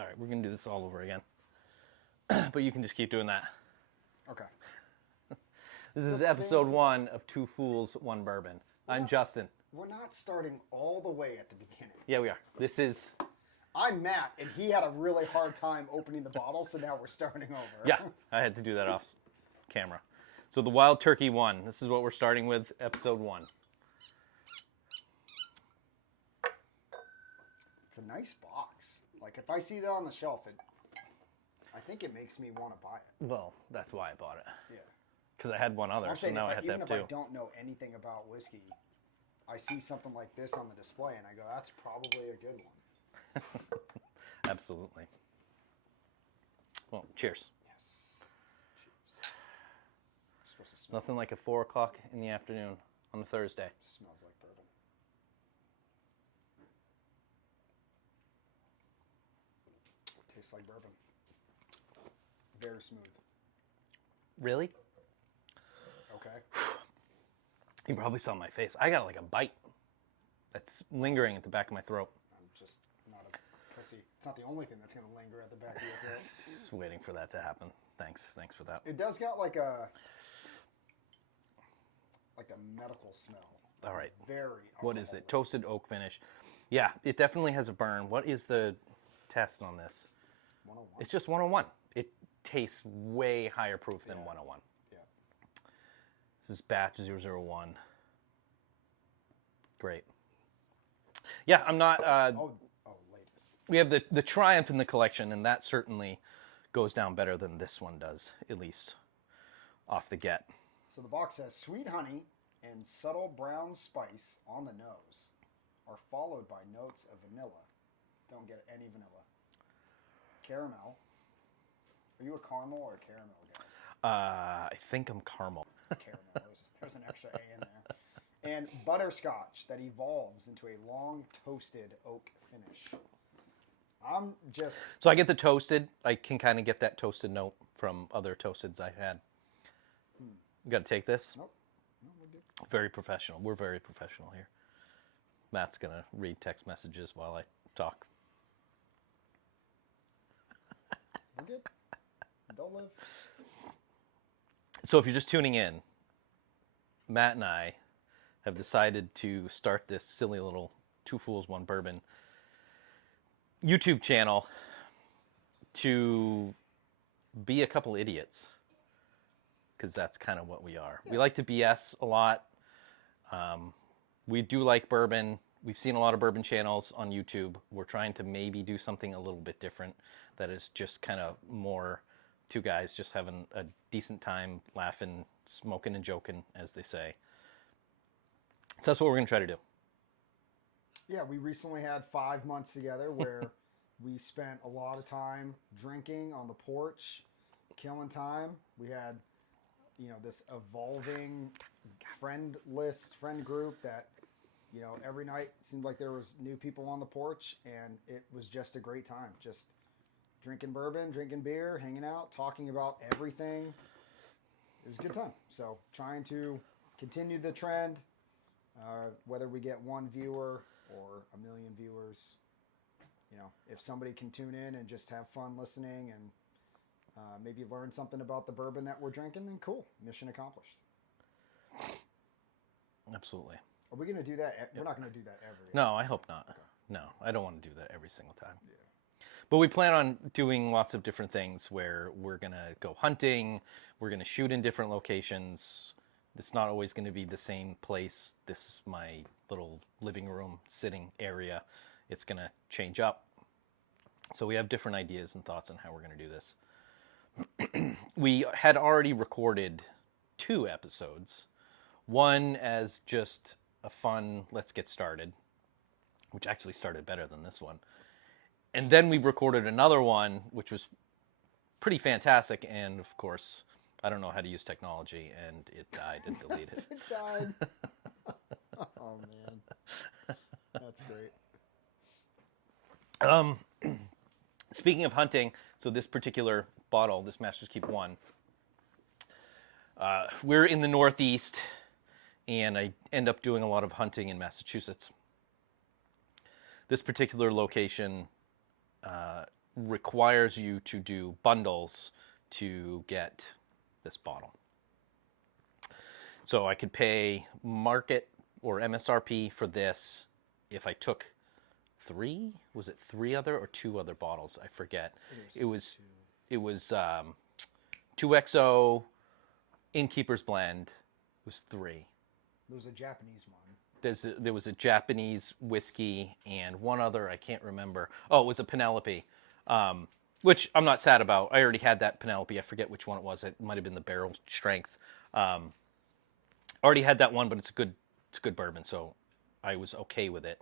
All right, we're going to do this all over again. But you can just keep doing that. Okay. This is episode 1 of Two Fools, One Bourbon. I'm Justin. We're not starting all the way at the beginning. Yeah, we are. This is... I'm Matt, and he had a really hard time opening the bottle, so now we're starting over. Yeah, I had to do that off camera. So the Wild Turkey 1. This is what we're starting with, episode 1. It's a nice box. Like, if I see that on the shelf, I think it makes me want to buy it. Well, that's why I bought it. Yeah. Because I had one other, so now I have to have two. Even if I don't know anything about whiskey, I see something like this on the display, and I go, that's probably a good one. Absolutely. Well, cheers. Yes. Cheers. Supposed to smell. Nothing like a 4 o'clock in the afternoon on a Thursday. Smells like bourbon. Tastes like bourbon. Very smooth. Really? Okay. You probably saw my face. I got like a bite that's lingering at the back of my throat. I'm just not a pussy. It's not the only thing that's going to linger at the back of your throat. Just waiting for that to happen. Thanks for that. It does got like a medical smell. All right. Very. What is it? Toasted oak finish. Yeah, it definitely has a burn. What is the test on this? 101. It's just 101. It tastes way higher proof than 101. Yeah. This is batch 001. Great. Yeah, I'm not... latest. We have the Triumph in the collection, and that certainly goes down better than this one does, at least off the get. So the box says, sweet honey and subtle brown spice on the nose are followed by notes of vanilla. Don't get any vanilla. Caramel. Are you a caramel or a caramel guy? I think I'm caramel. Caramel. There's an extra A in there. And butterscotch that evolves into a long toasted oak finish. I'm just... So I get the toasted. I can kind of get that toasted note from other toasteds I had. You got to take this? Nope. No, we're good. Very professional. We're very professional here. Matt's going to read text messages while I talk. We're good. Don't live. So if you're just tuning in, Matt and I have decided to start this silly little Two Fools, One Bourbon YouTube channel to be a couple idiots. Because that's kind of what we are. Yeah. We like to BS a lot. We do like bourbon. We've seen a lot of bourbon channels on YouTube. We're trying to maybe do something a little bit different that is just kind of more two guys just having a decent time, laughing, smoking and joking, as they say. So that's what we're going to try to do. Yeah, we recently had 5 months together where we spent a lot of time drinking on the porch, killing time. We had, this evolving friend group that, every night it seemed like there was new people on the porch, and it was just a great time. Just drinking bourbon, drinking beer, hanging out, talking about everything. It was a good time. So trying to continue the trend, whether we get one viewer or a million viewers, if somebody can tune in and just have fun listening and maybe learn something about the bourbon that we're drinking, then cool. Mission accomplished. Absolutely. Are we going to do that? We're not going to do that every. No, I hope not. Okay. No, I don't want to do that every single time. Yeah. But we plan on doing lots of different things where we're going to go hunting. We're going to shoot in different locations. It's not always going to be the same place. This is my little living room sitting area. It's going to change up. So we have different ideas and thoughts on how we're going to do this. We had already recorded 2 episodes. One as just a fun, let's get started, which actually started better than this one. And then we recorded another one, which was pretty fantastic. And of course, I don't know how to use technology, and it died and deleted. It died. Oh, man. That's great. Speaking of hunting, so this particular bottle, this Master's Keep 1, we're in the Northeast, and I end up doing a lot of hunting in Massachusetts. This particular location requires you to do bundles to get this bottle. So I could pay market or MSRP for this if I took was it 3 other or 2 other bottles? I forget. It was 2XO Innkeeper's Blend. It was 3. There was a Japanese one. There was a Japanese whiskey and one other I can't remember. Oh, it was a Penelope, which I'm not sad about. I already had that Penelope. I forget which one it was. It might have been the barrel strength. Already had that one, but it's a good bourbon, so I was okay with it.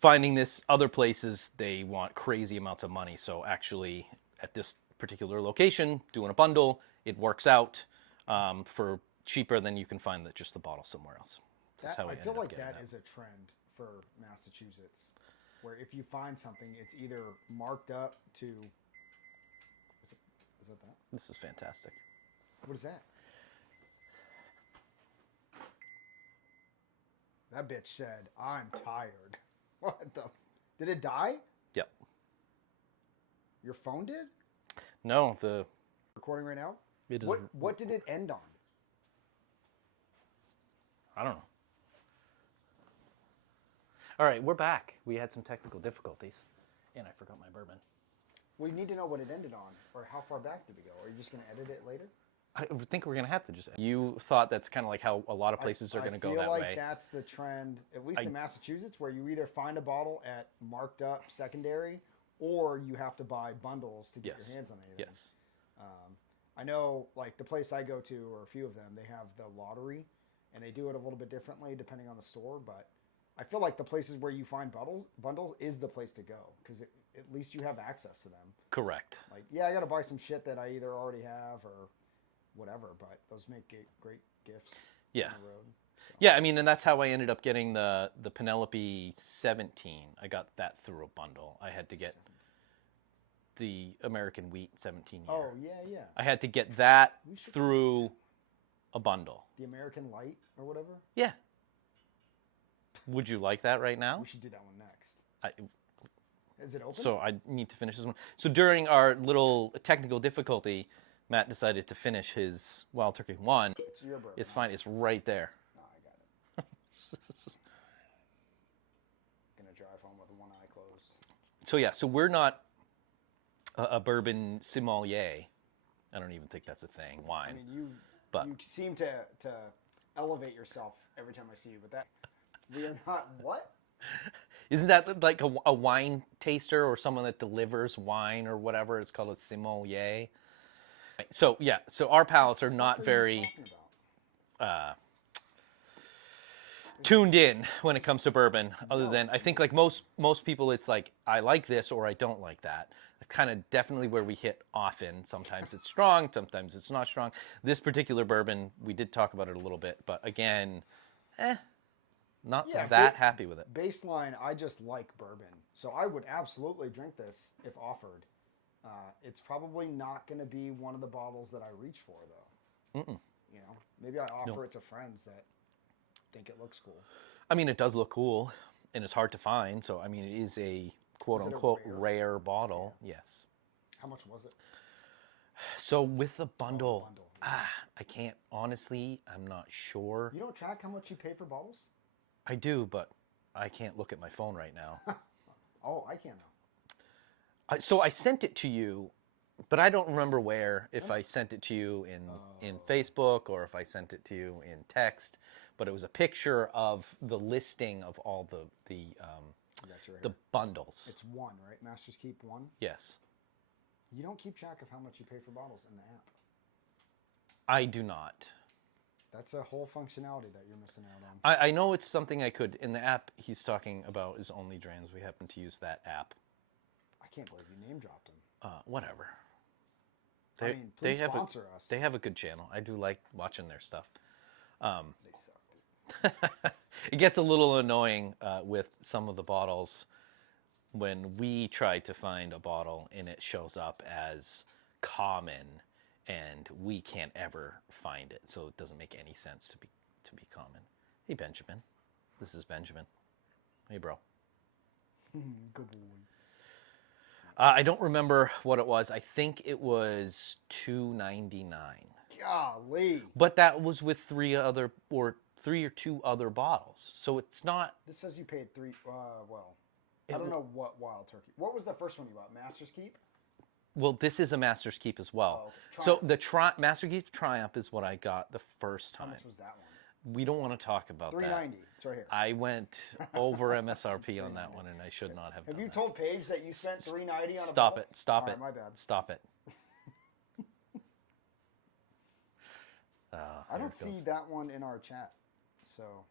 Finding this other places, they want crazy amounts of money. So actually, at this particular location, doing a bundle, it works out for cheaper than you can find just the bottle somewhere else. That's how I feel like that it. is a trend for Massachusetts, where if you find something, it's either marked up to. Is that that? This is fantastic. What is that? That bitch said, "I'm tired." What the? Did it die? Yep. Your phone did? No, the Recording right now. it is. What did it end on? I don't know. All right, we're back. We had some technical difficulties, and I forgot my bourbon. We need to know what it ended on, or how far back did we go? Are you just going to edit it later? I think we're going to have to just... You thought that's kind of like how a lot of places are going to go that way. I feel like that's the trend, at least in Massachusetts, where you either find a bottle at marked up secondary, or you have to buy bundles to get your hands on anything. Yes. I know, like, the place I go to, or a few of them, they have the lottery, and they do it a little bit differently depending on the store, but I feel like the places where you find bundles is the place to go, because at least you have access to them. Correct. Like, yeah, I got to buy some shit that I either already have or whatever, but those make great gifts on the road. So. Yeah, I mean, and that's how I ended up getting the Penelope 17. I got that through a bundle. I had to get the American Wheat 17 year. Oh, yeah. I had to get that through a bundle. The American Light or whatever? Yeah. Would you like that right now? We should do that one next. Is it open? So I need to finish this one. So during our little technical difficulty, Matt decided to finish his Wild Turkey 1. It's your bourbon. It's fine. It's right there. No, I got it. Gonna drive home with one eye closed. So yeah, so we're not a bourbon sommelier. I don't even think that's a thing. Wine. I mean, you seem to elevate yourself every time I see you, but that we are not what? Isn't that like a wine taster or someone that delivers wine or whatever? It's called a sommelier. So yeah, so our palates are not very tuned in when it comes to bourbon. Other than I think like most people, it's like I like this or I don't like that. That's kind of definitely where we hit often. Sometimes it's strong, sometimes it's not strong. This particular bourbon, we did talk about it a little bit, but again, not that happy with it. Baseline, I just like bourbon, so I would absolutely drink this if offered. It's probably not going to be one of the bottles that I reach for, though. You know, maybe I offer it to friends that think it looks cool. I mean, it does look cool, and it's hard to find. So, I mean, it is a quote-unquote rare bottle. Yeah. Yes. How much was it? So, with the bundle, I can't, honestly, I'm not sure. You don't track how much you pay for bottles? I do, but I can't look at my phone right now. Oh, I can now. So I sent it to you, but I don't remember where, if I sent it to you in Facebook or if I sent it to you in text, but it was a picture of the listing of all the bundles. It's one, right? Master's Keep 1? Yes. You don't keep track of how much you pay for bottles in the app. I do not. That's a whole functionality that you're missing out on. I know it's something I could. In the app he's talking about is Only Drains. We happen to use that app. I can't believe you name dropped them. Whatever. I mean, please sponsor us. They have a good channel. I do like watching their stuff. They suck, dude. It gets a little annoying with some of the bottles when we try to find a bottle and it shows up as common and we can't ever find it. So it doesn't make any sense to be common. Hey, Benjamin. This is Benjamin. Hey, bro. Good boy. I don't remember what it was. I think it was $2.99. Golly. But that was with three or two other bottles. So it's not. This says you paid three. Well, I don't know what Wild Turkey. What was the first one you bought? Master's Keep? Well, this is a Master's Keep as well. Oh, So the Master Keep Triumph is what I got the first time. How much was that one? We don't want to talk about that. $3.90. It's right here. I went over MSRP on that one, and I should not have. Have done you that. told Paige that you spent $3.90 on a Stop bottle? it! Stop All it! right, my bad. Stop it! I don't see that one in our chat. So.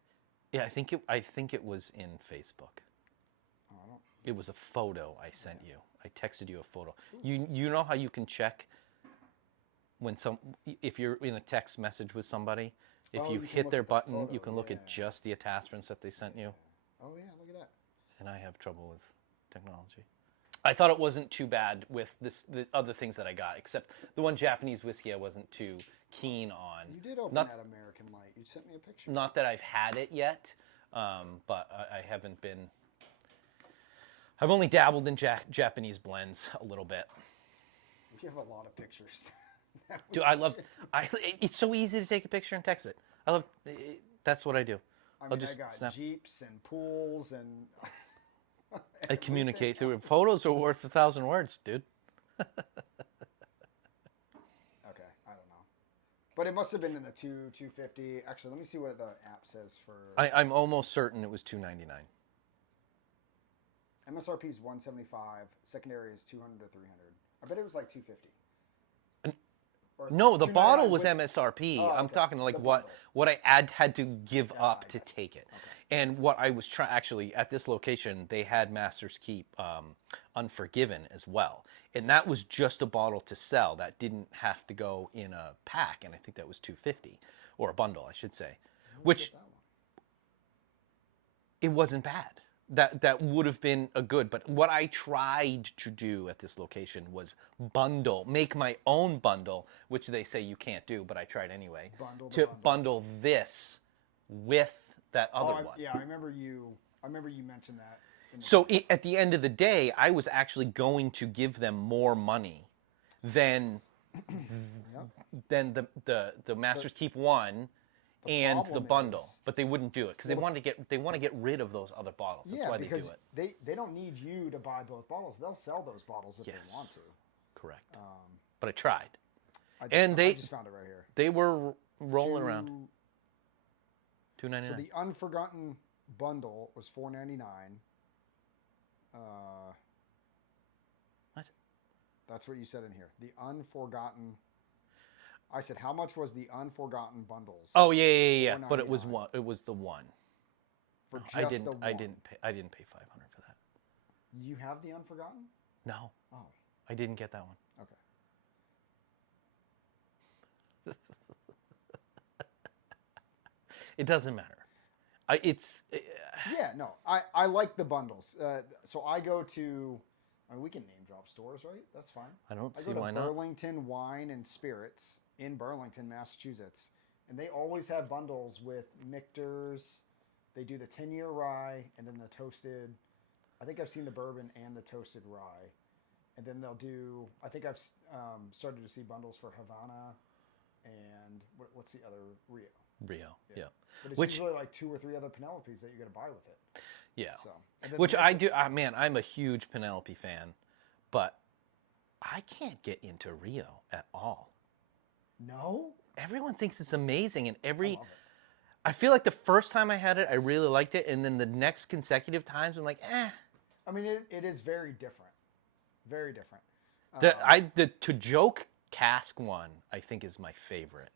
Yeah, I think it was in Facebook. Oh, I don't. It was a photo I sent you. I texted you a photo. You know how you can check when if you're in a text message with somebody, if you hit their button, you can look at just the attachments that they sent you. Oh yeah, look at that. And I have trouble with technology. I thought it wasn't too bad with the other things that I got, except the one Japanese whiskey I wasn't too keen on. You did open that American Light. You sent me a picture. Not that I've had it yet, but I haven't been. I've only dabbled in Japanese blends a little bit. You have a lot of pictures. Dude, it's so easy to take a picture and text it. I love. That's what I do. I mean, I got Jeeps and pools and. I communicate through it. Photos are worth 1,000 words, dude. Okay, I don't know, but it must have been in the 250. Actually, let me see what the app says for. I'm almost certain it was $2.99. MSRP is $175. Secondary is $200 to $300. I bet it was like $250. No, the bottle was MSRP. Oh, okay. I'm talking like what I had to give up to take it. Okay. And what I was actually at this location, they had Master's Keep Unforgiven as well. And that was just a bottle to sell. That didn't have to go in a pack. And I think that was $250, or a bundle, I should say. Which it wasn't bad. That would have been a good, but what I tried to do at this location was make my own bundle, which they say you can't do, but I tried anyway, bundle this with that other one. Yeah, I remember you mentioned that. So at the end of the day, I was actually going to give them more money than the Master's Keep one. And the bundle, but they wouldn't do it because they want to get rid of those other bottles. That's why they do it. They don't need you to buy both bottles. They'll sell those bottles if they want to. Correct. But I tried, I just found it right here. They were rolling around. $2.99. So the Unforgotten bundle was $4.99. What? That's what you said in here. The Unforgotten. I said, how much was the Unforgotten bundles? Oh yeah. But it was one. It was the one. For just I didn't. the one. I didn't pay $500 for that. You have the Unforgotten? No. Oh. I didn't get that one. Okay. It doesn't matter. Yeah, no. I like the bundles. So I go to. I mean, we can name drop stores, right? That's fine. I don't see go to why not. Burlington Wine and Spirits in Burlington, Massachusetts, and they always have bundles with Michter's. They do the 10-year rye and then the toasted. I think I've seen the bourbon and the toasted rye, and then they'll do. I think I've started to see bundles for Havana, and what's the other Rio. Yeah. But it's usually like 2 or 3 other Penelopes that you got to buy with it. Yeah. So, which I do. Man, I'm a huge Penelope fan, but I can't get into Rio at all. No? Everyone thinks it's amazing, and I feel like the first time I had it, I really liked it, and then the next consecutive times, I'm like, eh. I mean, it is very different. Very different. The To Joke cask one, I think, is my favorite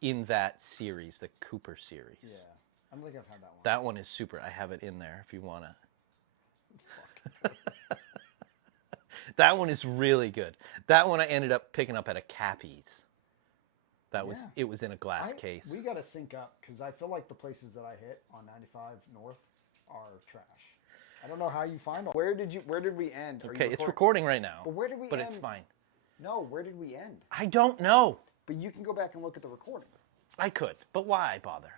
in that series, the Cooper series. Yeah. I don't think I've had that one. That one is super. I have it in there if you want to. That one is really good. That one I ended up picking up at a Cappy's. It was in a glass case. We got to sync up because I feel like the places that I hit on 95 North are trash. I don't know how you find them. Where did we end? Okay, it's recording right now. But where did we end? But it's fine. No, where did we end? I don't know. But you can go back and look at the recording. I could, but why bother?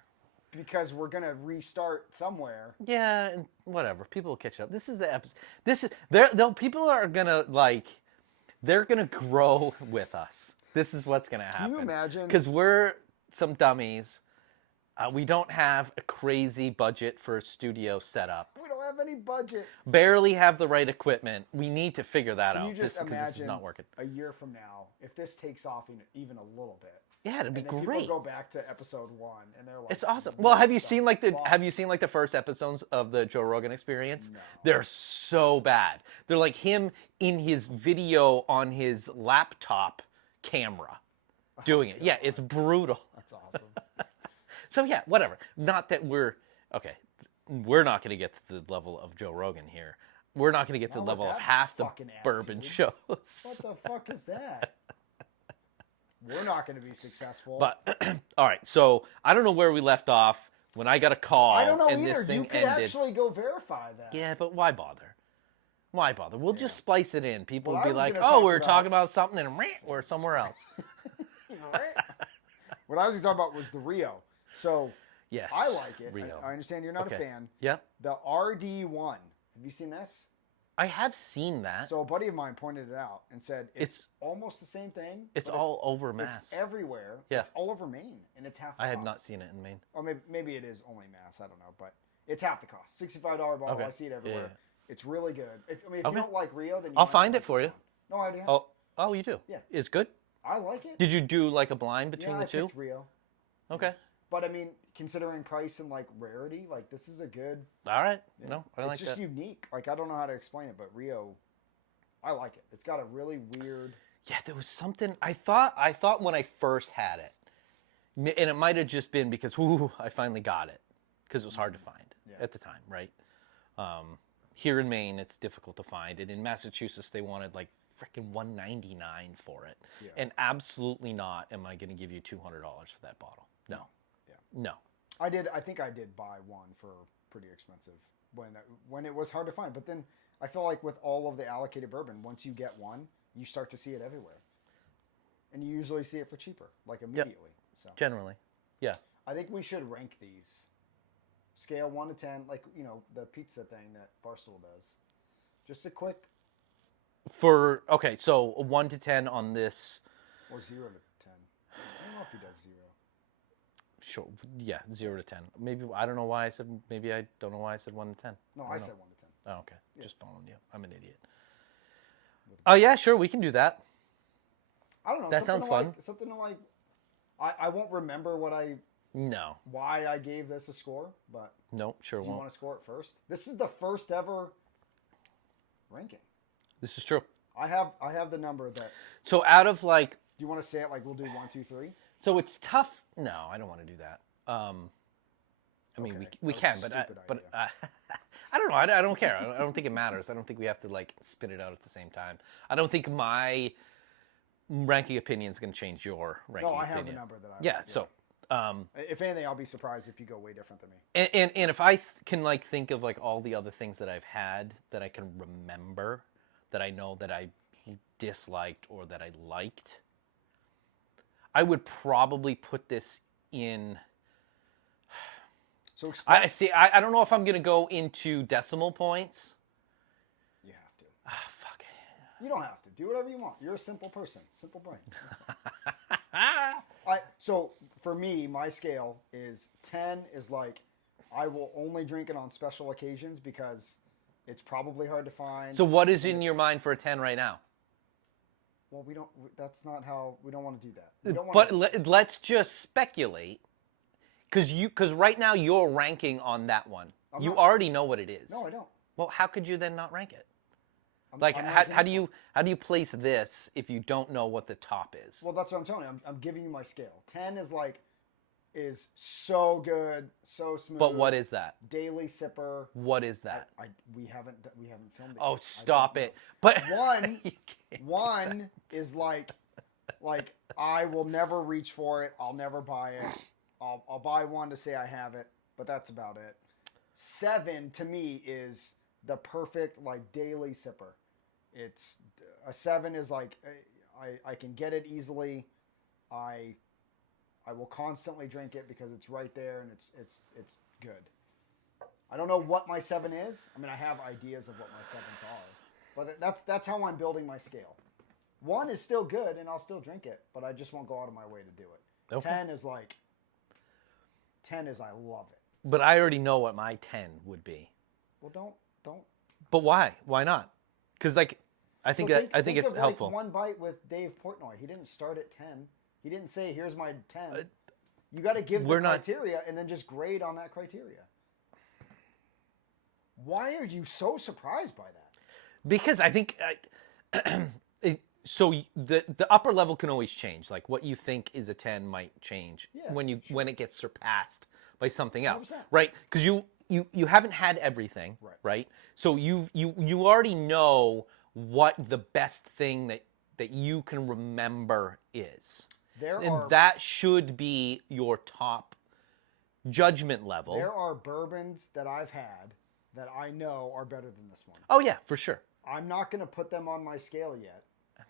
because we're gonna restart somewhere. Yeah, and whatever. People will catch up. This is the episode. People are gonna they're gonna grow with us. This is what's gonna happen. Can you imagine? Because we're some dummies. We don't have a crazy budget for a studio setup. We don't have any budget. Barely have the right equipment. We need to figure that Can out. you just Because imagine this is not working. a year from now, if this takes off even a little bit? Yeah, it'd be and then great. People go back to episode 1 and they're like, It's awesome. Well, "What have you the seen fuck?" the first episodes of the Joe Rogan Experience? No. They're so bad. They're like him in his video on his laptop camera doing it. Yeah, it's brutal. That's awesome. So yeah, whatever. Not that we're not going to get to the level of Joe Rogan here. We're not going to get to the Not with level of that half the fucking bourbon attitude. shows. What the fuck is that? We're not going to be successful. But all right, so I don't know where we left off when I got a call. I don't know and either. This thing You could ended. actually go verify that. Yeah, but why bother? Why bother? We'll just splice it in. People Well, will I be was like, gonna "Oh, talk we were about- talking about something, and we're somewhere else." What I was going to talk about was the Rio. So Yes, I like it. Rio. I understand you're not Okay. a fan. Yep, The RD1. Have you seen this? I have seen that. So a buddy of mine pointed it out and said it's almost the same thing. It's but all over Mass. It's everywhere. Yeah. It's all over Maine, and it's half the I have cost. not seen it in Maine. Or maybe it is only Mass. I don't know, but it's half the cost. $65 bottle. Okay. I see it everywhere. Yeah. It's really good. If Okay. you don't like Rio, then you I'll might find not it like for this you. one. No idea. Oh, you do? Yeah. It's good? I like it. Did you do like a blind between yeah, the I two? picked Rio. Okay. But I mean, considering price and like rarity, like this is a good. All right. Yeah. No, I it's like just that. unique. Like I don't know how to explain it, but Rio, I like it. It's got a really weird. Yeah, there was something I thought when I first had it, and it might have just been because I finally got it because it was hard to find Yeah. at the time, right? Here in Maine, it's difficult to find, and in Massachusetts, they wanted like freaking $199 for it, Yeah. and absolutely not am I going to give you $200 for that bottle. No, Yeah. no. I think I did buy one for pretty expensive when it was hard to find. But then I feel like with all of the allocated bourbon, once you get one, you start to see it everywhere, and you usually see it for cheaper, like immediately. So Generally, yeah. I think we should rank these. Scale 1 to 10, like, the pizza thing that Barstool does. Just a quick, Okay, so a 1 to 10 on this. or 0 to 10. I don't know if he does 0. Sure, yeah, 0 to 10. Maybe I don't know why I said. Maybe I don't know why I said 1 to 10. No, I said 1 to 10. Oh, okay. Yeah. Just following you. I'm an idiot. Oh, yeah, sure. We can do that. I don't know. That sounds fun. Something to like, I won't remember No. why I gave this a score, but Nope, sure do you won't. want to score it first? This is the first ever ranking. This is true. I have the number that. So out of like, Do you want to say it like we'll do 1, 2, 3? so it's tough. No, I don't want to do that. I mean, Okay, we that was can, a but stupid I don't know. I don't care. I don't think it matters. I don't think we have to like spit it out at the same time. I don't think my ranking opinion is going to change your ranking No, I opinion. have the number that I. Yeah. So. If anything, I'll be surprised if you go way different than me. And if I can like think of like all the other things that I've had that I can remember that I know that I disliked or that I liked, I would probably put this in. So explain. I see. I don't know if I'm gonna go into decimal points. You have to. Ah, fuck. You don't have to. Do whatever you want. You're a simple person. Simple brain. Ah. So for me, my scale is 10 is like I will only drink it on special occasions because it's probably hard to find. So what is and in it's- your mind for a 10 right now? Well, that's not how, we don't want to do that. We don't But want to, let's just speculate, because right now you're ranking on that one. I'm You not. already know what it is. No, I don't. Well, how could you then not rank it? I'm, Like, I'm how ranking do this you one. how do you place this if you don't know what the top is? Well, that's what I'm telling you. I'm giving you my scale. 10 is so good, so smooth. But what is that? Daily sipper. What is that? We haven't filmed it. Oh, yet. I stop don't it! But One- You can't do One is like I will never reach for it. I'll never buy it. I'll buy one to say I have it, but that's about it. 7 to me is the perfect like daily sipper. It's a 7 is like I can get it easily. I I will constantly drink it because it's right there and it's good. I don't know what my 7 is. I mean, I have ideas of what my 7s are, but that's how I'm building my scale. 1 is still good and I'll still drink it, but I just won't go out of my way to do it. Okay. 10 is I love it. But I already know what my 10 would be. Well, don't. But why? Why not? Because like, I think So I think it's of helpful. Like One Bite with Dave Portnoy. He didn't start at 10. He didn't say, "Here's my 10." You got to give the criteria and then just grade on that criteria. Why are you so surprised by that? Because I think so the upper level can always change. Like what you think is a 10 might change when it gets surpassed by something else, 100%. right? Because you haven't had everything, right? So you already know what the best thing that you can remember is. That should be your top judgment level. There are bourbons that I've had that I know are better than this one. Oh yeah, for sure. I'm not going to put them on my scale yet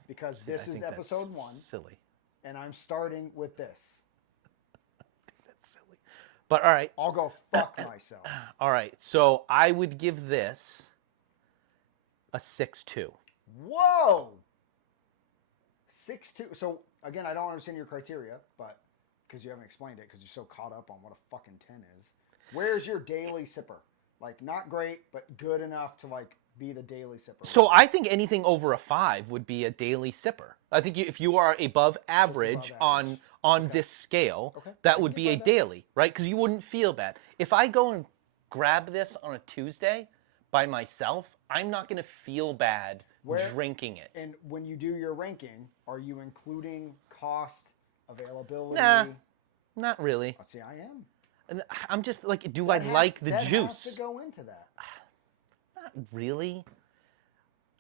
because this is episode 1. Silly. And I'm starting with this. That's silly. But all right. I'll go fuck myself. All right. So I would give this a 6.2. Whoa! 6.2. So again, I don't understand your criteria, but because you haven't explained it because you're so caught up on what a fucking 10 is. Where's your daily sipper? Like not great, but good enough to like be the daily sipper. So I think anything over a 5 would be a daily sipper. I think if you are above average, on this scale, that would be a daily, right? Because you wouldn't feel bad. If I go and grab this on a Tuesday by myself, I'm not going to feel bad drinking it. And when you do your ranking, are you including cost, availability? Nah, not really. See, I am. And I'm just like, I like the juice? That has to go into that. Not really.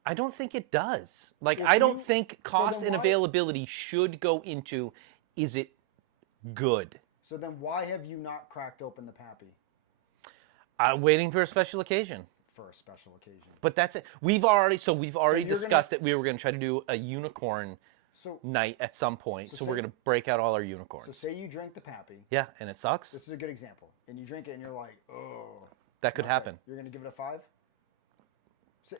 I don't think it does. Like, I don't think cost and availability should go into, is it good? So then why have you not cracked open the Pappy? Waiting for a special occasion. For a special occasion. But that's it. We've already discussed that we were going to try to do a unicorn night at some point. So we're going to break out all our unicorns. So say you drink the Pappy. Yeah, and it sucks. This is a good example. And you drink it and you're like, oh. That could happen. You're going to give it a 5?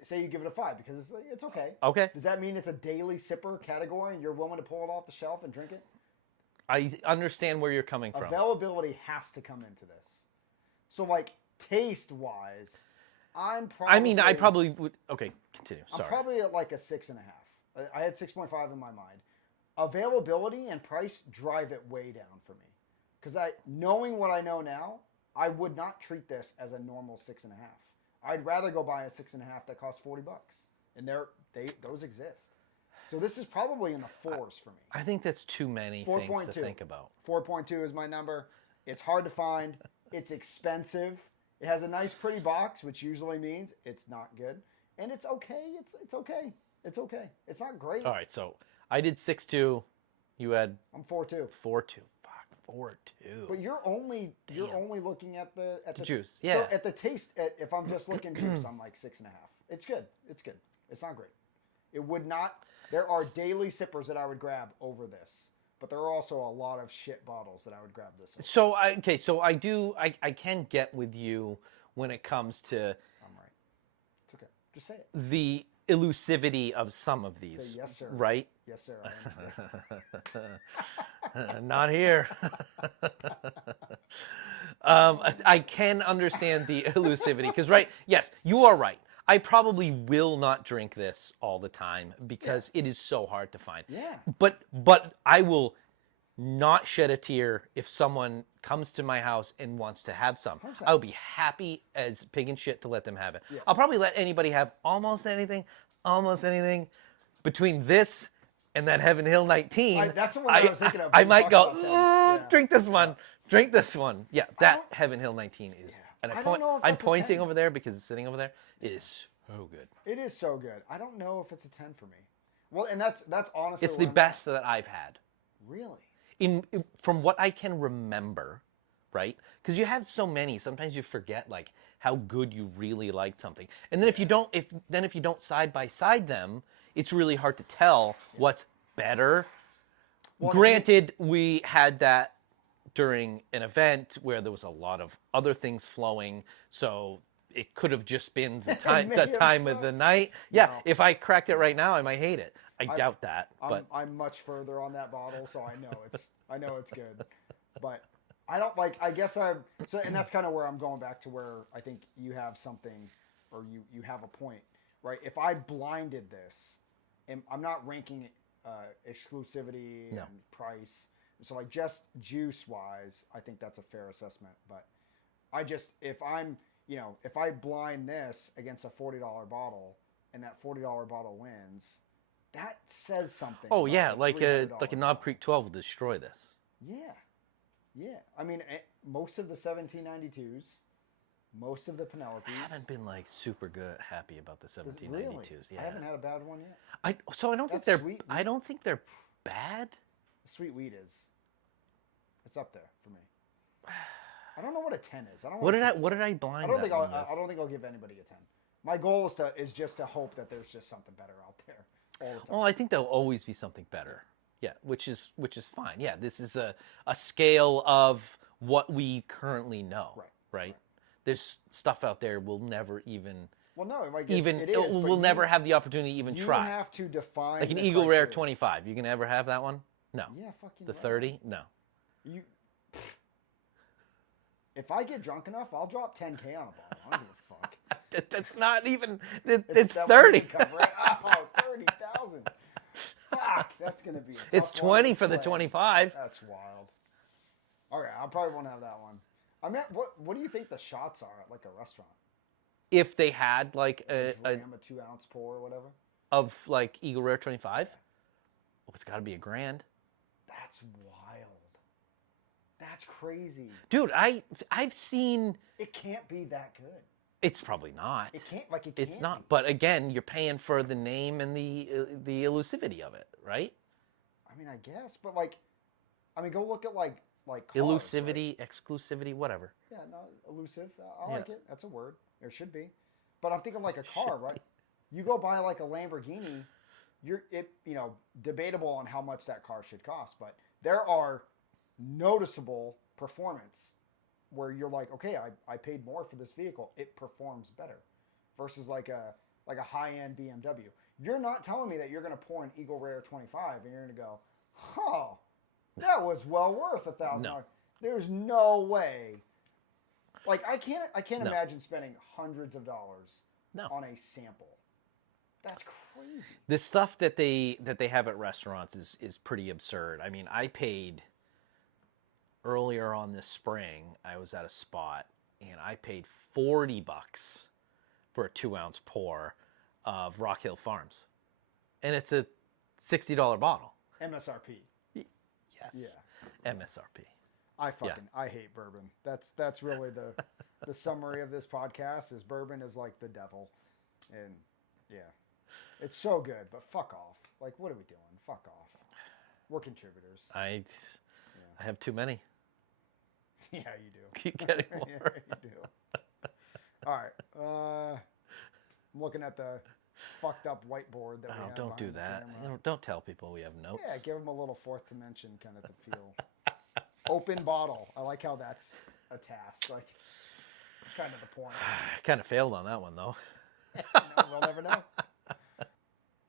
Say you give it a 5 because it's okay. Okay. Does that mean it's a daily sipper category and you're willing to pull it off the shelf and drink it? I understand where you're coming from. Availability has to come into this. So like taste-wise, I probably would. Okay, continue. Sorry. I'm probably at like a 6.5. I had 6.5 in my mind. Availability and price drive it way down for me. Because knowing what I know now, I would not treat this as a normal 6.5. I'd rather go buy a 6.5 that costs $40, and those exist. So this is probably in the 4s for me. I think that's too many things to think about. 4.2 is my number. It's hard to find. It's expensive. It has a nice, pretty box, which usually means it's not good, and it's okay. It's okay. It's okay. It's not great. All right, so I did 6.2. You had. I'm 4.2. 4.2. Fuck, 4.2. But you're only looking at the juice. Yeah. So at the taste, if I'm just looking juice, I'm like 6.5. It's good. It's good. It's not great. It would not. There are daily sippers that I would grab over this, but there are also a lot of shit bottles that I would grab this over. So I can get with you when it comes to. I'm right. It's okay. Just say it. The elusivity of some of these. Say yes, sir. Right? Yes, sir. I understand. Not here. I can understand the elusivity because, right? Yes, you are right. I probably will not drink this all the time because it is so hard to find. Yeah. But I will not shed a tear if someone comes to my house and wants to have some. 100%. I would be happy as pig and shit to let them have it. Yeah. I'll probably let anybody have almost anything between this and that Heaven Hill 19. That's the one I was thinking of. I might go, drink this one. Drink this one. Yeah, that Heaven Hill 19 is. And I'm pointing over there because it's sitting over there. It is so good. It is so good. I don't know if it's a 10 for me. Well, and that's honestly. It's the best that I've had. Really? From what I can remember, right? Because you have so many, sometimes you forget like how good you really liked something, and then if you don't side by side them, it's really hard to tell what's better. Well, granted, we had that during an event where there was a lot of other things flowing, so it could have just been the time may the have time of sucked. the night. Yeah, No. if I cracked it right now, I might hate it. I I've- doubt that, but I'm much further on that bottle, so I know it's good. But I don't like. I guess and that's kind of where I'm going back to where I think you have something, or you have a point, right? If I blinded this, and I'm not ranking exclusivity No. and price, so like just juice wise, I think that's a fair assessment. But I just if I blind this against a $40 bottle, and that $40 bottle wins, that says something. oh about yeah, the like $300 a Knob Creek 12 will destroy this. Yeah, yeah. I mean, most of the 1792s, most of the Penelopes. I haven't been like super good happy about the 1792s. Really? Yeah. I haven't had a bad one yet. I don't think That's they're sweet. I don't think they're bad. Sweet wheat is. It's up there for me. I don't know what a 10 is. I don't. What did I blind? I don't that think one I don't think I'll give anybody a 10. My goal is just to hope that there's just something better out there all the time. Well, I think there'll always be something better. Yeah, which is fine. Yeah, this is a scale of what we currently know. Right. There's stuff out there we'll never even Well, no, like even it is, but we'll never have the opportunity to even you try. You have to define Like an the Eagle Rare criteria. 25. You can ever have that one? No. Yeah, fucking The right. 30? No. You. If I get drunk enough, I'll drop 10K on a bottle. I don't give a fuck. That's not even. It's that 30. won't even cover it. Oh, 30,000. Fuck, that's gonna be. It's 20 for the 25. That's wild. Okay, I probably won't have that one. I mean, what do you think the shots are at like a restaurant? If they had like a Dram, a 2-ounce pour or whatever. of like Eagle Rare 25, oh, it's got to be $1,000. That's wild. That's crazy. Dude, I've seen. It can't be that good. It's probably not. It can't like it. It's can't not. be. But again, you're paying for the name and the elusivity of it, right? I mean, I guess, but like, I mean, go look at like cars, Elusivity, right? exclusivity, whatever. Yeah, no, elusive. I like it. That's a word. There should be. But I'm thinking like a car, right? You go buy like a Lamborghini, debatable on how much that car should cost, but there are noticeable performance where you're like, okay, I paid more for this vehicle. It performs better versus like a high-end BMW. You're not telling me that you're going to pour an Eagle Rare 25 and you're going to go, oh, that was well worth $1,000. No. There's no way. Like I can't No. imagine spending hundreds of dollars No. on a sample. That's crazy. The stuff that they have at restaurants is pretty absurd. I mean, I paid earlier on this spring. I was at a spot and I paid $40 for a 2-ounce pour of Rock Hill Farms, and it's a $60 bottle. MSRP. Yes. Yeah. MSRP. I hate bourbon. That's really the summary of this podcast is bourbon is like the devil. And yeah. It's so good, but fuck off. Like what are we doing? Fuck off. We're contributors. I have too many. Yeah, you do. Keep getting more. Yeah, you do. All right. I'm looking at the fucked up whiteboard that we have. Don't do behind the that. camera. Don't tell people we have notes. Yeah, give them a little fourth dimension kind of to feel. Open bottle. I like how that's a task. Like, kind of the point. I kind of failed on that one though. No, we'll never know.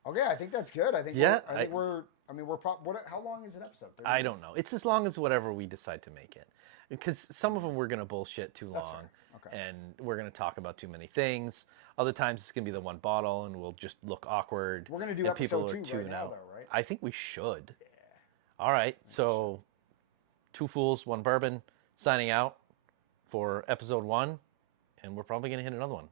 Okay, I think that's good. I think. Yeah, we're. How long is an episode? 30 I don't minutes? know. It's as long as whatever we decide to make it. Because some of them we're going to bullshit too That's long. fair. Okay. And we're going to talk about too many things. Other times it's going to be the one bottle and we'll just look awkward. We're gonna do and people episode are 2 right tune now, out. though, right? I think we should. Yeah. All right. So 2 Fools, 1 Bourbon signing out for episode 1. And we're probably going to hit another one.